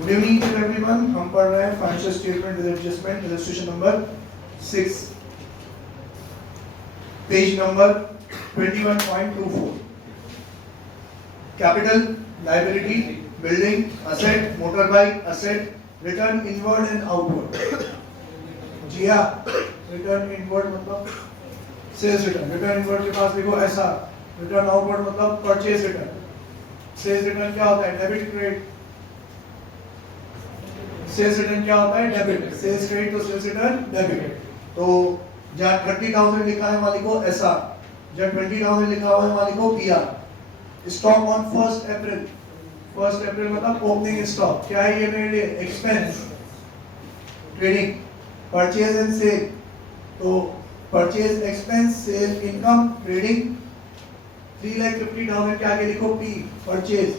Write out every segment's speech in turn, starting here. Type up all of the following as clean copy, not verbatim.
Good evening to everyone. हम पढ़ रहे हैं financial statement with adjustment, illustration number 6, page number 21.24। Capital, liability, building, asset, motor bike, asset, return inward and outward. जी हाँ, return inward मतलब sales return. Return inward के पास देखो ऐसा, रिटर्न आउटवर्ड मतलब परचेज रिटर्न। सेल्स रिटर्न क्या होता है? Debit credit. सेल्स रिटर्न क्या होता है? डेबिट। सेल्स क्रेडिट तो सेल्स रिटर्न डेबिट। तो जहाँ 30,000 लिखा है वाली को एसआर, जहाँ 20,000 लिखा हुआ है वाली को PR. Stock on 1 April, 1 April मतलब ओपनिंग स्टॉक। क्या है ये मेरे लिए? Expense. Trading, purchase and sale, तो purchase expense, sale income, trading. 3,50,000 के आगे लिखो पी, परचेज।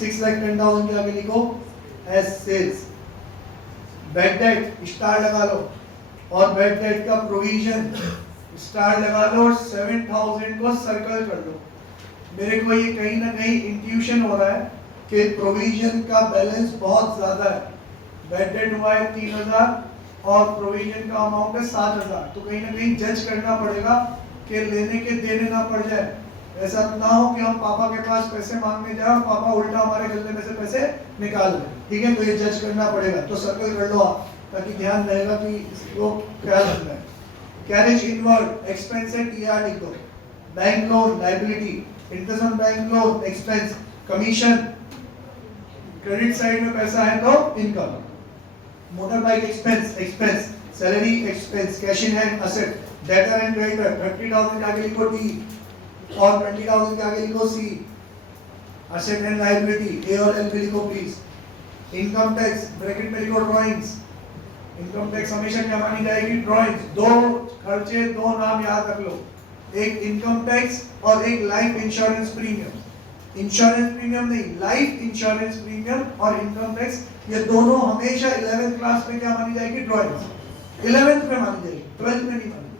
6,10,000 के आगे लिखो S, sales. Bad debt star लगा लो, और बैड डेट का प्रोविजन स्टार लगा लो, और 7,000 को सर्कल कर लो। मेरे को ये कहीं ना कहीं इंट्यूशन हो रहा है कि प्रोविजन का बैलेंस बहुत ज्यादा है। बैड डेट हुआ है 3,000 और प्रोविजन का अमाउंट है 7,000। तो कहीं ना कहीं जज करना पड़ेगा कि लेने के देने ना पड़ जाए। ऐसा ना हो कि हम पापा के पास पैसे मांगने जाए और पापा उल्टा हमारे गले में से पैसे निकाल लें। ठीक है, तो ये जज करना पड़ेगा। तो सर्कल कर लो आप, ताकि ध्यान रहेगा कि इसको क्या करना है। कैरेज इनवर्ड, एक्सपेंस है, टीआर लिख दो। Bank loan, liability, interest on bank loan, expense. Commission, credit side में पैसा है तो income. Motor bike expense, expense. Salary expense, cash in hand asset. Debtor and creditor, 30,000 के आगे लिखो टी, और 20,000 के आगे लिखो सी। असेट एंड लायबिलिटी, ए और एल भी लिखो प्लीज। इनकम टैक्स, ब्रैकेट में लिखो ड्राइंग्स। इनकम टैक्स हमेशा क्या मानी जाएगी? ड्राइंग्स। दो खर्चे, दो नाम याद रख लो, एक इनकम टैक्स और एक life insurance premium. Insurance premium नहीं, लाइफ इंश्योरेंस प्रीमियम और इनकम टैक्स, ये दोनों हमेशा 11th क्लास में क्या मानी जाएगी? ड्राइंग्स। 11th में मानी जाएगी, 12th में नहीं मानी,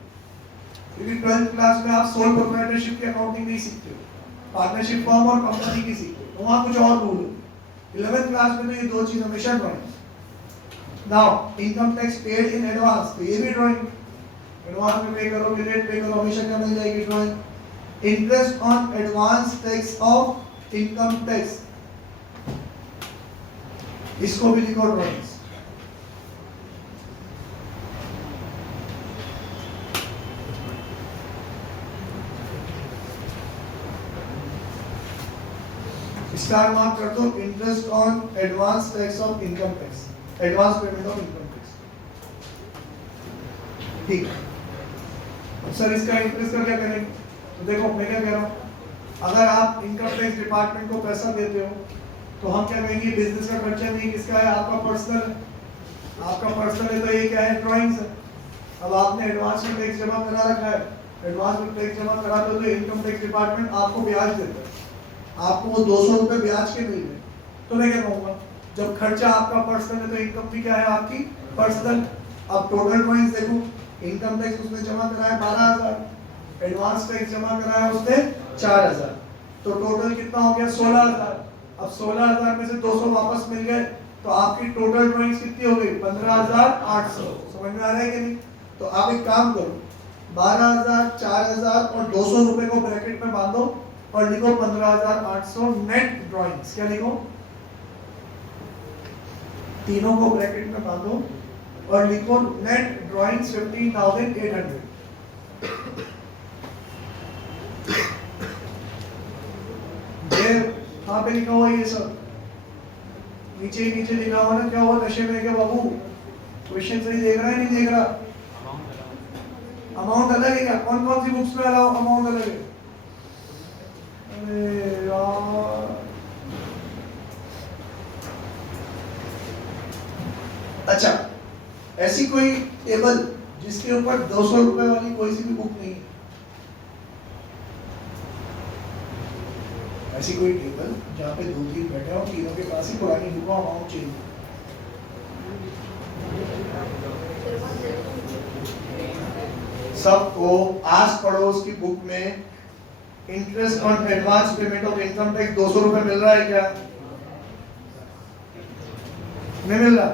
क्योंकि 12th क्लास में आप सोल प्रोप्राइटरशिप की अकाउंटिंग नहीं सीखते हो, पार्टनरशिप फॉर्म और कंपनी की सीखते हो, तो वहां कुछ और रूल है। 11th क्लास में तो ये दो चीज हमेशा drawing. Now income tax paid in advance, तो ये भी ड्राइंग। एडवांस में पे करो, लेट पे करो, हमेशा क्या मिल जाएगी? Drawing. Interest on advance tax of income tax, इसको भी लिखो ड्राइंग्स। स्टार मार्क कर दो, interest on advance tax of income tax, advance payment of income tax. ठीक है सर, इसका इंटरेस्ट का क्या करेंगे? तो देखो मैं क्या कह रहा हूँ, अगर आप इनकम टैक्स डिपार्टमेंट को पैसा देते हो तो हम क्या कहेंगे? बिजनेस का खर्चा नहीं, किसका है? आपका पर्सनल है। आपका पर्सनल है तो ये क्या है? ड्राइंग्स है। अब आपने एडवांस में टैक्स जमा करा रखा है, एडवांस में टैक्स जमा करा दो तो इनकम टैक्स डिपार्टमेंट आपको ब्याज देता है, आपको वो 200 रुपए ब्याज के मिल गए। तो मैं क्या कहूँगा, जब खर्चा आपका पर्सनल है तो इनकम भी क्या है? आपकी पर्सनल। अब टोटल ड्राइंग्स देखो, इनकम टैक्स उसने जमा कराया 12,000, एडवांस टैक्स जमा कराया उसने 4,000, तो टोटल कितना हो गया? 16,000। अब 16,000 में से 200 वापस मिल गए, तो आपकी टोटल ड्राइंग्स कितनी हो गई? 15,800। समझ में आ रहा है कि नहीं? तो आप एक काम करो, 12,000, 4,000 और 200 रुपए को ब्रैकेट में बांधो और लिखो 15,800 नेट ड्राइंग्स। क्या लिखो? तीनों को ब्रैकेट में बांधो और लिखो नेट ड्राइंग्स 15,800। कहाँ पे लिखा हुआ ये सब? नीचे ही नीचे लिखा हुआ ना। क्या हुआ? नशे में क्या बाबू? क्वेश्चन सही देख रहा है नहीं देख रहा? अमाउंट अलग है क्या? कौन कौन सी बुक्स में अलाउ अमाउंट अलग है? अरे यार, अच्छा, ऐसी कोई टेबल जिसके ऊपर 200 रुपए वाली कोई सी भी बुक नहीं है? ऐसी कोई टेबल जहाँ पे 2-3 बैठे हो, तीनों के पास ही पुरानी बुक अमाउंट चाहिए। सबको आस पड़ोस की बुक में interest on advance payment of income tax 200 रुपए मिल रहा है क्या? नहीं मिल रहा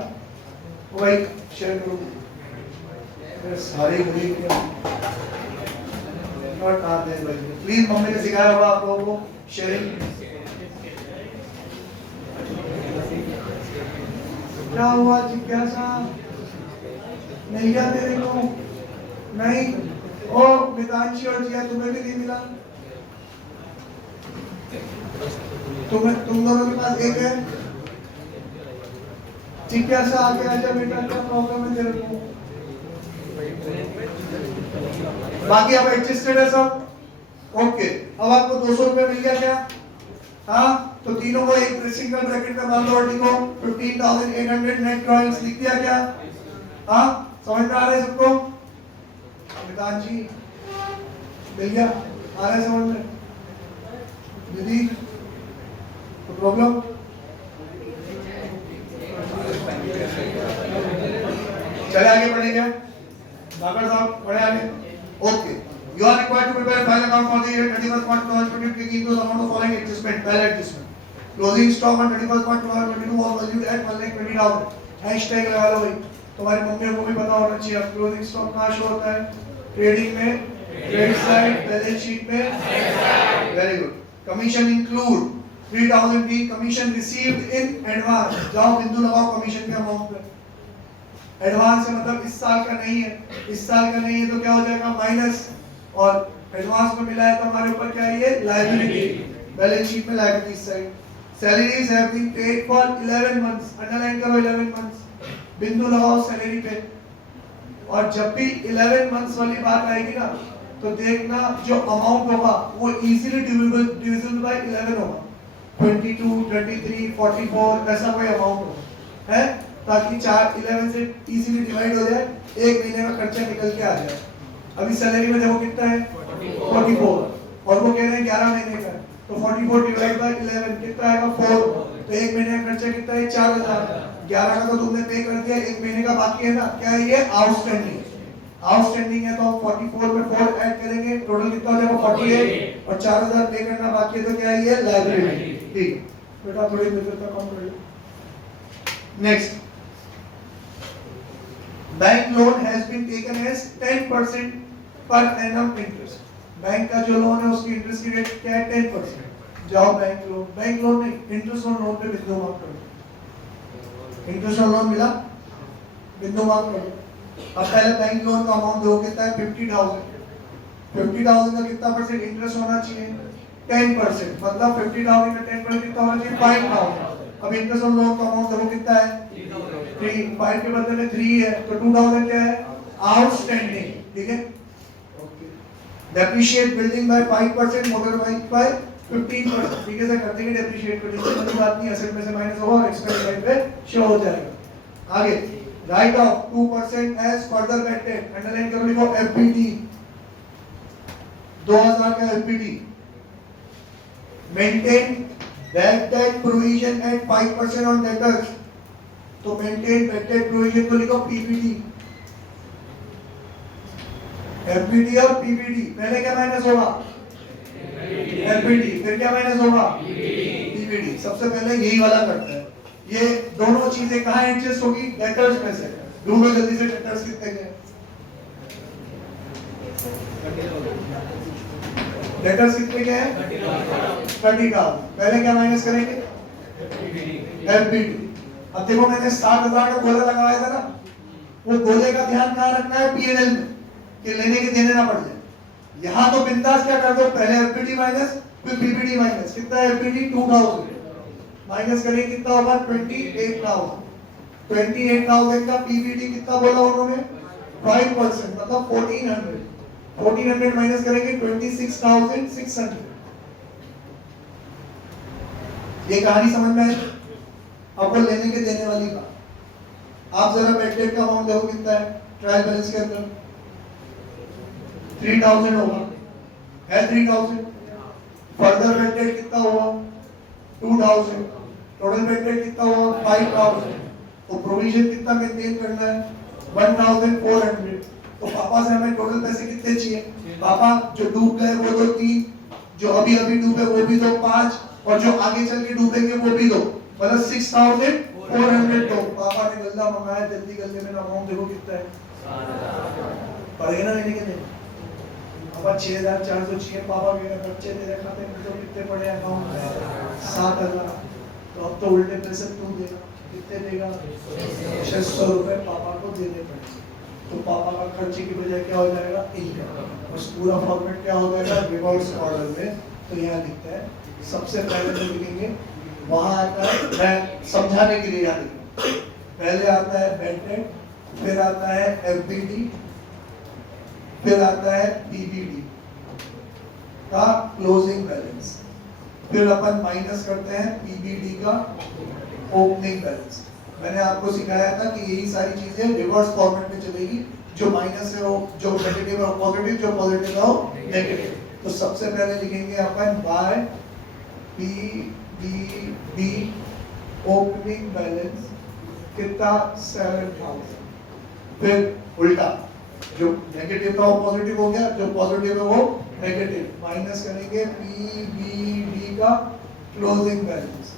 वो भाई शेयर करो सारे नॉट आते हैं भाई प्लीज मम्मी ने सिखाया होगा आप लोगों को शेयरिंग क्या हुआ जिज्ञासा नहीं क्या तेरे को नहीं ओ मितांशी और जिया तुम्हें भी नहीं मिला तुम दोनों के पास एक है जिज्ञासा आगे आजा बेटा क्या प्रॉब्लम है तेरे को बाकी आप एडजस्टेड है सब ओके अब आपको 200 रुपए मिल गया क्या हाँ तो तीनों को एक सिंगल ब्रैकेट में बांध दो और लिखो 15,800 नेट ड्राइंग्स लिख दिया क्या हाँ समझ में आ रहा है सबको मितान जी मिल गया आ रहा है समझ में दीदी प्रॉब्लम चले आगे बढ़ेंगे डॉक्टर साहब बढ़े आगे okay you are required to prepare a file account for the year 31st March 2022 taking into account the following adjustment pile adjustment closing stock on 31st March 2022 was valued at 1,20,000 hashtag लगा लो भाई तुम्हारी mummy को भी पता होना चाहिए closing stock कहाँ show होता है ट्रेडिंग में क्रेडिट साइड बैलेंस शीट में very good commission include 3,000 being commission received in advance जाओ बिंदु लगाओ कमीशन के अमाउंट पे एडवांस है मतलब इस साल का नहीं है इस साल का नहीं है तो क्या हो जाएगा माइनस और एडवांस में मिला है तो हमारे ऊपर क्या है ये लायबिलिटी बैलेंस शीट में liability side salaries have been paid for 11 months underline करो 11 मंथ्स बिंदु लगाओ सैलरी पे और जब भी 11 मंथ्स वाली बात आएगी ना तो देखना जो अमाउंट होगा वो इजीली डिविजिबल बाय 11 होगा 22 33 44 ऐसा कोई अमाउंट होगा है ताकि 11 से इजीली डिवाइड हो जाए एक महीने का खर्चा निकल के आ जाए अभी सैलरी में देखो कितना है 44 और वो कह रहे हैं 11 महीने का तो 44 डिवाइड बाय 11 कितना आएगा 4 तो एक महीने का खर्चा कितना है 4,000 11 का तो तुमने पे कर दिया एक महीने का बाकी है ना क्या है ये आउटस्टैंडिंग है तो हम 44 में 4 ऐड करेंगे टोटल कितना हो जाएगा 48 और 4,000 पे करना बाकी है तो क्या है ये लायबिलिटी ठीक बेटा थोड़ी मित्रता कम कर लो next bank loan has been taken as 10% per annum interest bank का जो लोन है उसकी इंटरेस्ट की रेट क्या है 10% जाओ बैंक लोन नहीं इंटरेस्ट ऑन लोन पे बिंदु मार्क करो इंटरेस्ट ऑन लोन मिला बिंदु मार्क करो अब पहले बैंक लोन का अमाउंट देखो कितना है 50,000 का कितना परसेंट इंटरेस्ट होना चाहिए 10% मतलब 50,000 का 10% कितना होना चाहिए 5,000 अब इंटरेस्ट ऑन लोन का अमाउंट देखो कितना है 3 5 के बदले में 3 है तो 2,000 क्या है आउटस्टैंडिंग ठीक है okay depreciate building by 5% motor bike by 15% ठीक है सर कर देंगे डेप्रिशिएट को कोई बात नहीं एसेट में से माइनस होगा और एक्सपेंस साइड पे शो हो जाएगा आगे write off 2% as further bated underline करो लिखो एफबीटी 2000 का FBT maintain bad debt provision at 5% on debtors तो मेंटेन बैड डेट प्रोविजन को लिखो पीपीटी एफबीटी और पीपीटी पहले क्या माइनस होगा एफबीटी फिर क्या माइनस होगा पीपीटी सबसे पहले यही वाला करता है ये दोनों चीजें कहां एडजस्ट होगी डेटर्स में से ढूंढो जल्दी से डेटर्स कितने हैं डेटर्स कितने के हैं 30 का पहले क्या माइनस करेंगे एफबीटी अब देखो मैंने 7,000 का गोला लगाया था ना वो गोले का ध्यान कहां रखना है पीएनएल में कि लेने के देने ना पड़ जाए यहां तो बिंदास क्या कर दो पहले एफबीटी माइनस फिर पीपीटी माइनस कितना है एफबीटी 2,000 माइनस करेंगे कितना होगा 28,000 का पीपीटी कितना बोला उन्होंने 5% मतलब 1,400 माइनस करेंगे 26,600 ये कहानी समझ में आई अब वो लेने के देने वाली बात आप जरा बैड डेट का अमाउंट देखो कितना है ट्रायल बैलेंस के अंदर 3,000 होगा है 3,000 फर्दर बैड डेट कितना होगा 2,000 टोटल बैड डेट कितना होगा 5,000 तो प्रोविजन कितना मेंटेन करना है 1,400 तो पापा से हमें टोटल पैसे कितने चाहिए पापा जो डूब गए वो दो 3 जो अभी डूबे वो भी दो 5 और जो आगे चल के डूबेंगे वो भी दो मतलब 6,400 400 दो। पापा ने गल्ला मंगाया, जल्दी गल्ले में अमाउंट देखो कितना है, पड़ेगा ना लेने के लिए। अब 6400 चाहिए, पापा के बच्चे तेरे खाते में तो कितने पड़े अकाउंट में, 7000। तो अब तो उल्टे पैसे तू देगा, कितने देगा, 600 रुपए पापा को देने पड़ेंगे। तो पापा का खर्चे की बजाय क्या हो जाएगा, इनकम। उस पूरा फॉर्मेट क्या हो जाएगा रिवर्स ऑर्डर में। तो यहाँ लिखता है, सबसे पहले जो लिखेंगे वहां आता है, मैं समझाने के लिए यहाँ लिखूंगा, पहले आता है बैड डेट, फिर आता है एफबीडी, फिर आता है बीबीडी का क्लोजिंग बैलेंस, फिर अपन माइनस करते हैं पीबीडी का ओपनिंग बैलेंस। मैंने आपको सिखाया था कि यही सारी चीजें रिवर्स फॉर्मेट में चलेगी, जो माइनस है वो जो नेगेटिव है वो पॉजिटिव, जो पॉजिटिव है वो नेगेटिव। तो सबसे पहले लिखेंगे अपन बाय पीबीडी ओपनिंग बैलेंस कितना 7000, फिर उल्टा जो नेगेटिव था वो पॉजिटिव हो गया, जो पॉजिटिव है वो नेगेटिव, माइनस करेंगे पीबीडी का क्लोजिंग बैलेंस।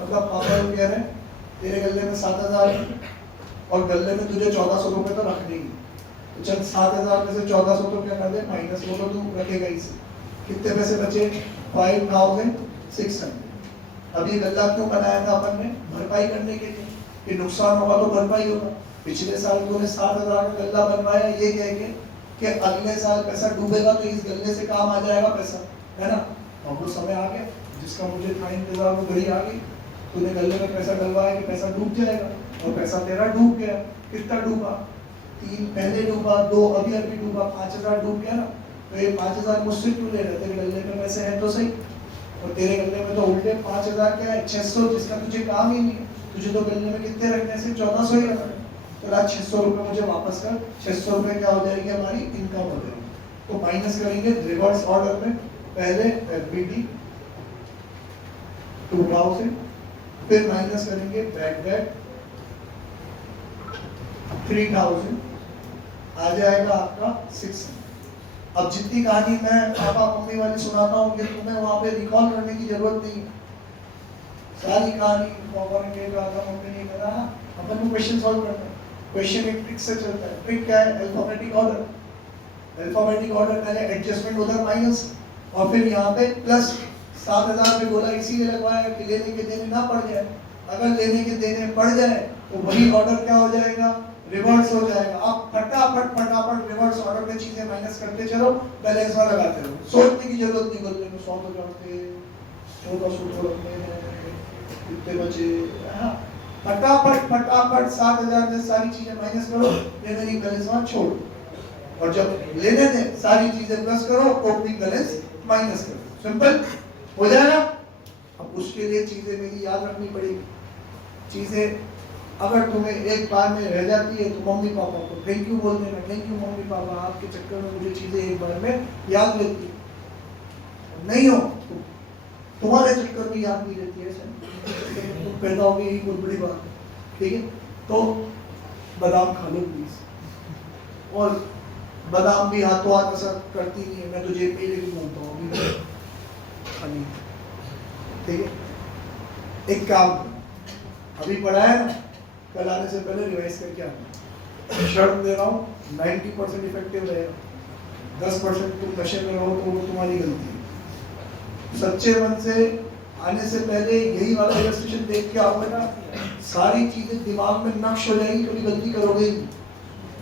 मतलब पापा ये कह रहे हैं तेरे गल्ले में 7000 और गल्ले में तुझे 1400 रुपए तो रखने ही, तो चल 7000 में से 1400 तो क्या कर दे माइनस, वो तो तू रखेगा ही से। कितने पैसे बचे, 5600। अब ये गल्ला क्यों बनाया था अपन ने, भरपाई करने के लिए कि नुकसान होगा तो भरपाई होगा। पिछले साल तूने 7000 का गल्ला बनवाया ये कह के कि अगले साल पैसा डूबेगा तो इस गल्ले से काम आ जाएगा पैसा, है ना। अब वो समय आ गया जिसका मुझे था इंतजार, वो घड़ी आ गई, तूने गल्ले में पैसा डलवाया कि पैसा डूब जाएगा, और पैसा तेरा डूब गया। कितना डूबा, 3 पहले डूबा, 2 अभी अभी डूबा, 5000 डूब गया ना। तो ये 5000 मुझसे क्यों ले रहे, तेरे गल्ले में पैसे हैं तो सही, और तेरे गल्ले में तो उल्टे 5000 क्या है 600, जिसका तुझे काम ही नहीं है। तुझे तो गल्ले में कितने रखने से 1400 ही रखना, तो आज 600 रुपये मुझे वापस कर। 600 रुपये क्या हो जाएगी हमारी इनकम हो जाएगी। तो माइनस करेंगे रिवर्स ऑर्डर में, पहले एफबीडी 2000, फिर माइनस करेंगे बैड डेट 3000, आ जाएगा आपका 600। अब जितनी कहानी मैं पापा मम्मी वाली सुनाता हूँ कि तुम्हें वहां पे रिकॉल करने की जरूरत नहीं है, सारी कहानी पापा ने कहा था, मम्मी ने कहा, अपन को क्वेश्चन सॉल्व करना है। क्वेश्चन एक ट्रिक से चलता है। ट्रिक क्या है, अल्फाबेटिक ऑर्डर। अल्फाबेटिक ऑर्डर पहले एडजस्टमेंट उधर माइनस, और फिर यहाँ पे प्लस। 7000 पे बोला इसीलिए लगवाया कि लेने के देने ना पड़ जाए, अगर लेने के देने पड़ जाए तो वही ऑर्डर क्या हो जाएगा, रिवर्स हो जाएगा। अब फटाफट फटाफट रिवर्स ऑर्डर में चीजें माइनस करते चलो, बैलेंस में लगाते रहो, सोचने की जरूरत नहीं। बोलने में 100 तो करते 1400 रखने हैं, कितने बचे, हाँ फटाफट फटाफट 7000 में सारी चीजें माइनस करो, रिमेनिंग बैलेंस वहां छोड़ो, और जब लेने दें सारी चीजें प्लस करो, ओपनिंग बैलेंस माइनस करो। सिंपल हो जाएगा। अब उसके लिए चीजें मेरी याद रखनी पड़ेगी। चीजें अगर तुम्हें एक बार में रह जाती है तो मम्मी पापा को थैंक यू बोल देना, थैंक यू मम्मी पापा, आपके चक्कर में मुझे चीजें एक बार में याद रहती है। नहीं हो तो तुम्हारे चक्कर में याद नहीं रहती है, तुम पैदा हो गई, यही बहुत बड़ी बात है, ठीक है। तो बादाम खा लो प्लीज, और बादाम भी हाथों हाथ असर करती नहीं है, मैं तो जेब में ही लेके घूमता हूँ, ठीक है। एक काम अभी पढ़ा है ना, कल आने से पहले रिवाइज करके आना। शर्त दे रहा हूँ 90% इफेक्टिव रहेगा, 10% तुम नशे में रहो तो वो तुम्हारी गलती है। सच्चे मन से आने से पहले यही वाला इलस्ट्रेशन देख के आओगे ना, सारी चीजें दिमाग में नक्श हो जाएगी, कभी गलती करोगे ही।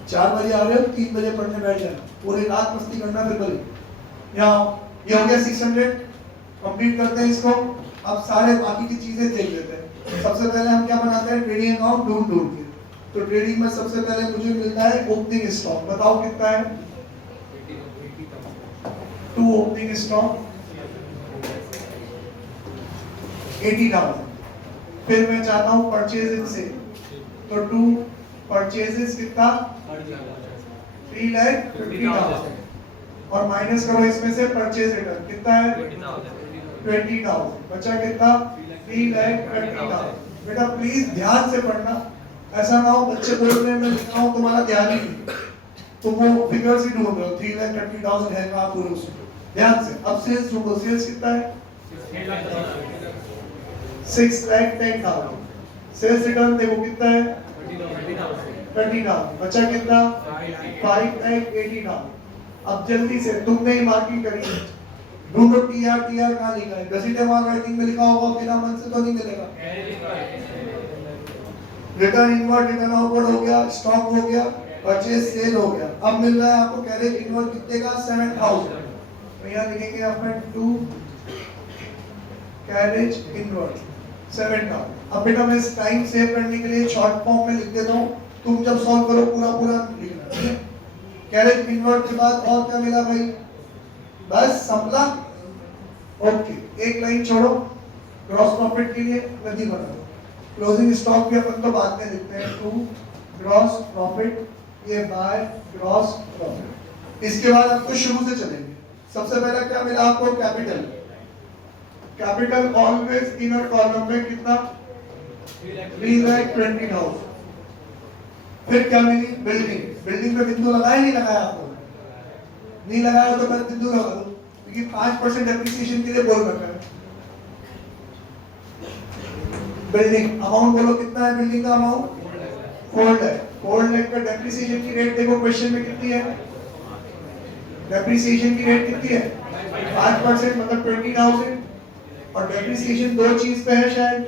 4 बजे आ रहे हो, 3 बजे पढ़ने बैठ जाना, पूरी रात मस्ती करना, फिर कल यहाँ ये हो गया 600 कंप्लीट करते हैं इसको। अब सारे बाकी की चीजें देख लेते हैं। सबसे पहले हम क्या बनाते हैं, ट्रेडिंग अकाउंट ढूंढ के। तो ट्रेडिंग में सबसे पहले मुझे मिलता है ओपनिंग स्टॉक, बताओ कितना है, 2 ओपनिंग स्टॉक 80,000। फिर मैं चाहता हूँ परचेज से, तो 2 परचेजेस कितना 3,50,000, और माइनस करो इसमें से परचेज रिटर्न कितना है 20,000, बचा कितना 3,20,000। बेटा प्लीज ध्यान से पढ़ना, ऐसा ना हो बच्चे बोल रहे हैं मैं लिख रहा हूँ तुम्हारा ध्यान ही नहीं, तुम वो फिगर्स ही ढूंढ रहे हो, 3,30,000 है कहाँ पूरे उसमें, ध्यान से। अब सेल्स ढूंढो, सेल्स कितना है 6,10,000, सेल्स रिटर्न देखो कितना है 30,000, बचा कितना 5,80,000। अब जल्दी से तुमने ही मार्किंग करी है, ढूंढो टीआर कहाँ लिखा है, गज़ेटिव मार्केटिंग में लिखा होगा, बिना मन से तो नहीं मिलेगा। रिटर्न इनवर्ड रिटर्न आउटवर्ड हो गया, स्टॉक हो गया, परचेज सेल हो गया। अब मिल रहा है आपको कैरेज इनवर्ड कितने का 7,000। तो यहाँ लिखेंगे अपन 2 कैरेज इनवर्ड 7,000। अब बेटा मैं इस टाइम सेव करने के लिए शॉर्ट फॉर्म में लिख देता हूँ, तुम जब सॉल्व करो पूरा लिखना, ठीक है। कैरेज इनवर्ड के बाद और क्या मिला भाई, बस संपला। ओके, एक लाइन छोड़ो, ग्रॉस प्रॉफिट के लिए नदी बनाओ। क्लोजिंग स्टॉक भी अपन तो बाद में लिखते हैं 2 ग्रॉस प्रॉफिट ये बाय ग्रॉस प्रॉफिट। इसके बाद आपको शुरू से चलेंगे। सबसे पहला क्या मिला आपको, capital. Capital always inner column में कितना 3,20,000। फिर क्या मिली, बिल्डिंग। बिल्डिंग पे बिंदु लगाया नहीं लगाया आपको, नहीं लगाया तो मैं बिंदु लगा दूं, क्योंकि 5% डेप्रिसिएशन के लिए बोल रखा है। बिल्डिंग अमाउंट बोलो कितना है, बिल्डिंग का अमाउंट 4 लाख। 4 लाख का डेप्रिसिएशन की रेट देखो क्वेश्चन में कितनी है, डेप्रिसिएशन की रेट कितनी है 5%, मतलब 20,000। और डेप्रिसिएशन दो चीज पे है शायद,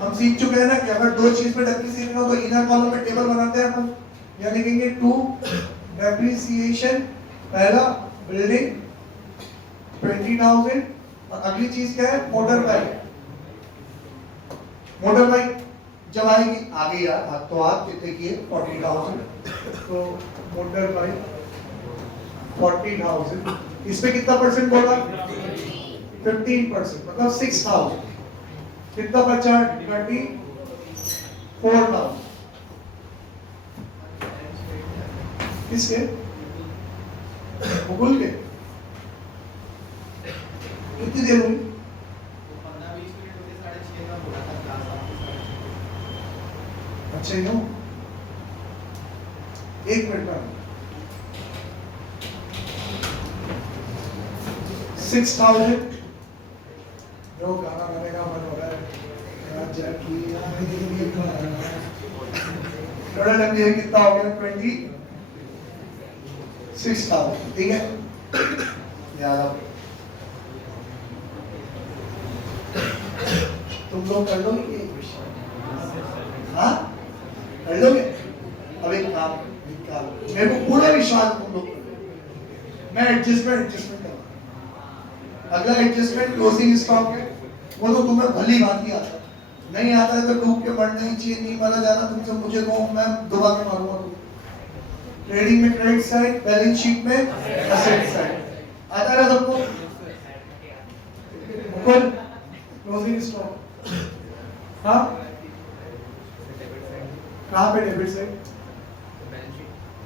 हम सीख चुके हैं ना कि अगर दो चीज पे डेप्रिसिएशन हो तो इनर कॉलम में टेबल बनाते हैं अपन। यहाँ लिखेंगे 2 डेप्रिसिएशन, पहला बिल्डिंग 20,000, और अगली चीज क्या है, मोटर बाइक। मोटर बाइक जब आएगी आगे यार, हाथ तो हाथ कितने की है 40,000, तो मोटर बाइक 40,000, इस पे कितना परसेंट बोला 15%, मतलब 6,000। कितना बचा 34,000। किसके भूगोल के कितनी देर हुई, अच्छा यूं 1 मिनट का 6,000। जो गाना गाने का मन हो रहा है, थोड़ा लंबी है, कितना हो गया 26,000, ठीक है। याद तुम लोग कर लोगे ये क्वेश्चन, हाँ कर लोगे। अब एक काम मेरे को पूरा विश्वास तुम लोग, मैं एडजस्टमेंट करूंगा। अगला एडजस्टमेंट क्लोजिंग स्टॉक है, वो तो तुम्हें भली भांति आता है, नहीं आता है तो डूब के मरना ही चाहिए, नहीं मारा जाना तुमसे, मुझे कहो मैं दबा के मारूंगा तुम। ट्रेडिंग में क्रेडिट साइड, बैलेंस शीट में एसेट साइड, आता है सबको। क्लोजिंग स्टॉक हाँ, कहाँ पे डेबिट साइड,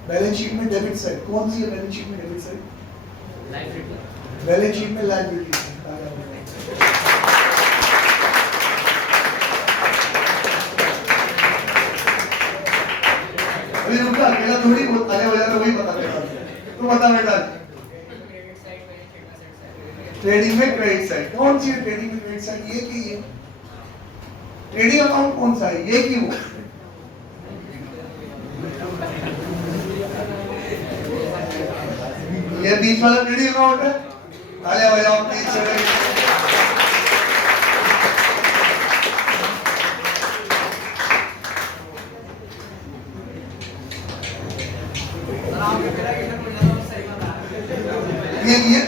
बैलेंस शीट में डेबिट साइड। कौन सी है बैलेंस शीट में डेबिट साइड, बैलेंस शीट में लायबिलिटी। अभी रुका, अकेला थोड़ी बहुत आने वाला तो वही बता देगा, तू बता बेटा। ट्रेडिंग में क्रेडिट साइड कौन सी है, ट्रेडिंग में क्रेडिट साइड ये की है, ट्रेडिंग अकाउंट कौन सा है, ये की वो। ये बीच वाला ट्रेडिंग अकाउंट है, तालियां बजाओ प्लीज।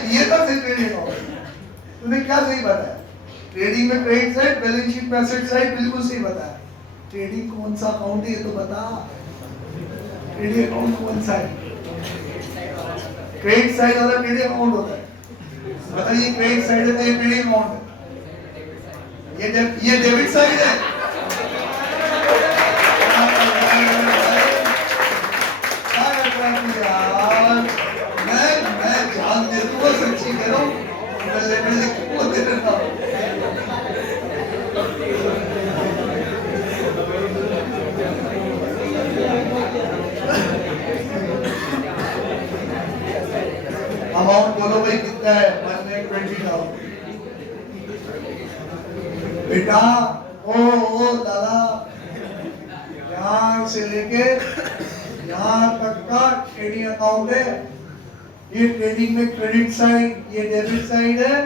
ये तो सही ट्रेडिंग अकाउंट, तूने क्या सही बताया, ट्रेडिंग में क्रेडिट साइड, बैलेंस शीट में एसेट साइड, बिल्कुल सही बताया। ट्रेडिंग कौन सा अकाउंट है ये तो बता, ट्रेडिंग अकाउंट कौन सा है, क्रेडिट साइड वाला ट्रेडिंग अकाउंट होता है, बताइए क्रेडिट साइड है तो ये ट्रेडिंग अकाउंट है, ये डेबिट साइड है। मैं जान दे दूंगा, सच्ची कह रहा हूँ, वो दे रहा हूँ। अमाउंट बोलो भाई कितना है, 1,20,000। बेटा ओ दादा, यहाँ से लेके यहाँ तक का ट्रेडिंग अकाउंट है। ये ट्रेडिंग में क्रेडिट साइड, ये डेबिट साइड है,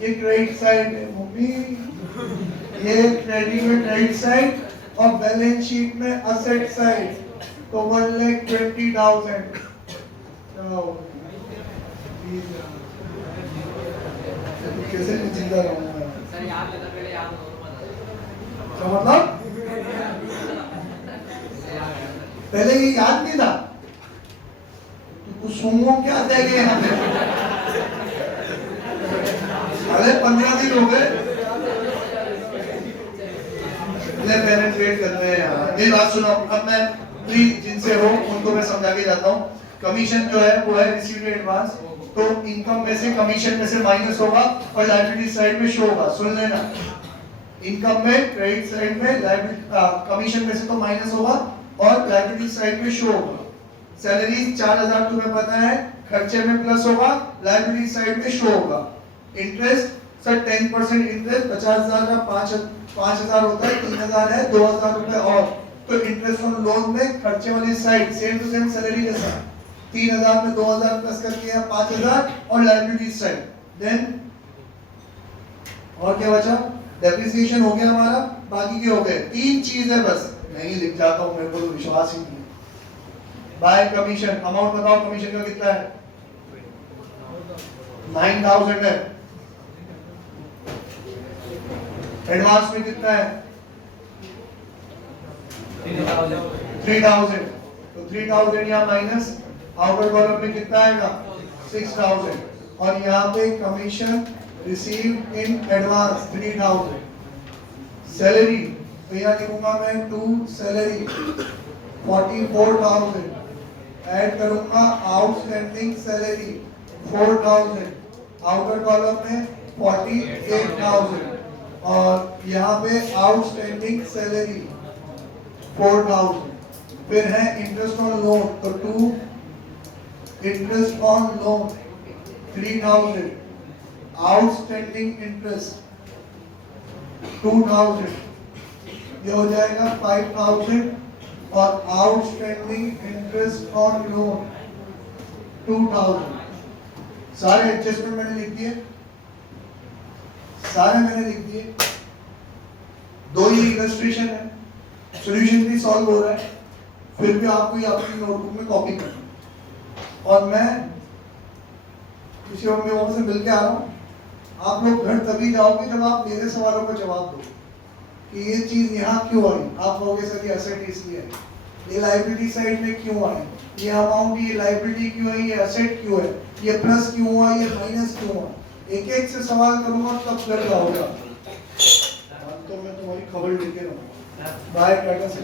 ये क्रेडिट साइड है मम्मी। ये ट्रेडिंग में क्रेडिट साइड और बैलेंस शीट में असेट साइड। तो 1,20,000। कैसे जिंदा रहूंगा सर? याद लेता पहले याद हो मतलब पहले ये याद नहीं था। तो सुमो क्या जाएगा यहाँ पे? अरे 15 दिन हो गए। पेरेंट्स वेट कर रहे हैं यार। मेरी बात सुनो। अब मैं प्लीज जिनसे हो उनको मैं समझा के जाता हूँ। कमीशन जो है वो है रिसीव्ड एडवांस। तो इनकम में से कमीशन में से माइनस होगा और लायबिलिटी साइड में शो होगा। सुन लेना, इनकम में क्रेडिट साइड में कमीशन में से तो माइनस होगा और लायबिलिटी साइड में शो होगा। सैलरी 4,000 तुम्हें पता है, खर्चे में प्लस होगा, लायबिलिटी साइड में शो होगा। इंटरेस्ट सर 10% इंटरेस्ट, 50,000 का 5,000 होता है, 3,000 है, 2,000 रुपए और। तो इंटरेस्ट ऑन लोन में खर्चे वाली side same to same salary जैसा, 3,000 में 2,000 प्लस करके या 5,000 और लायबिलिटी साइड। देन और क्या बचा? डेप्रिसिएशन हो गया हमारा, बाकी के हो गए। 3 चीज है बस, नहीं लिख जाता हूं, मेरे को तो विश्वास ही नहीं है। बाय कमीशन, अमाउंट बताओ कमीशन का कितना है? 9,000 है। एडवांस में कितना है? 3,000। तो 3,000 यहाँ माइनस, आउटर कॉलम में कितना आएगा? 6,000। और यहाँ पे commission received in advance 3,000। Salary तो यहाँ लिखूंगा मैं टू सैलरी 44,000। ऐड करूंगा आउटस्टैंडिंग सैलरी 4,000। आउटर कॉलम में 48,000 और यहाँ पे आउटस्टैंडिंग सैलरी 4,000। फिर है इंटरेस्ट ऑन लोन, तो 2 interest on loan 3,000। Outstanding interest 2,000, ये हो जाएगा 5,000 और आउटस्टैंडिंग इंटरेस्ट ऑन लोन 2,000। सारे एडजस्टमेंट मैंने लिख दिए, सारे मैंने लिख दिए। 2 ही इलस्ट्रेशन है, सॉल्यूशन भी सॉल्व हो रहा है, फिर भी आपको ये अपनी नोटबुक में कॉपी करना। और मैं किसी और लोगों से मिल के आ रहा हूँ। आप लोग घर तभी जाओगे जब आप मेरे सवालों का जवाब दो कि ये चीज यहाँ क्यों आई। आप कहोगे सर ये असेट इसलिए आई, ये लायबिलिटी साइड में क्यों आई, ये अमाउंट, ये लायबिलिटी क्यों है, ये असेट क्यों है, ये प्लस क्यों हुआ, ये माइनस क्यों हुआ। एक एक से सवाल करूंगा तब कर जाओगे। तो मैं तुम्हारी खबर लेके रहूंगा। बाय टाटा से।